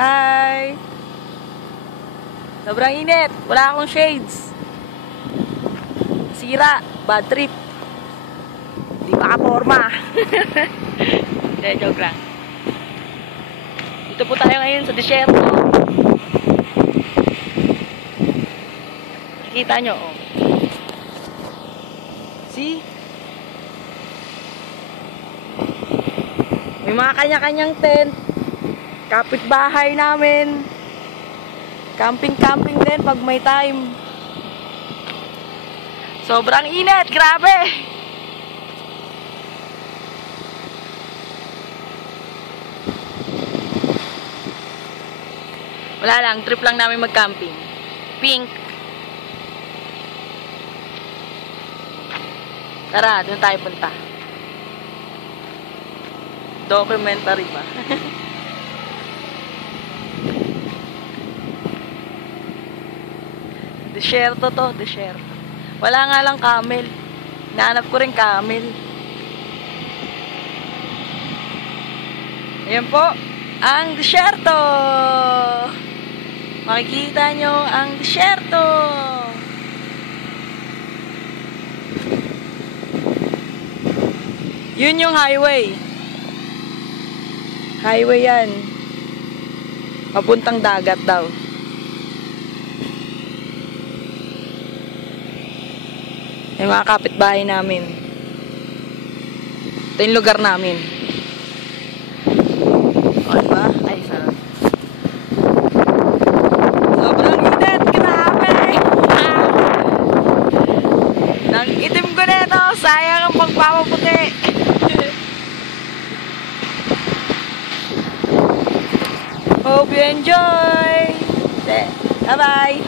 Hi! Sobrang init. Wala akong shades. Sira. Bad trip. Di makaporma. Hindi, joke lang. Dito po tayo ngayon sa disyerto. Nakikita nyo, oh. See? May mga kanya-kanyang tent. Kapitbahay namin. Camping-camping din pag may time. Sobrang init, grabe. Wala lang, trip lang namin mag-camping. Pink. Tara, doon tayo punta. Documentary ba? Desierto to, desierto. Wala nga lang camel. Nahanap ko rin camel. Ayan po, ang desierto. Makikita nyo ang desierto. Yun yung highway. Highway yan. Papuntang dagat daw. May mga kapitbahay namin. Ito yung lugar namin. O, diba? Ay, sarap. Sobrang init! Grabe! Nang itim ko na ito. Sayang ang pagpapaputi. Hope you enjoy! Bye-bye!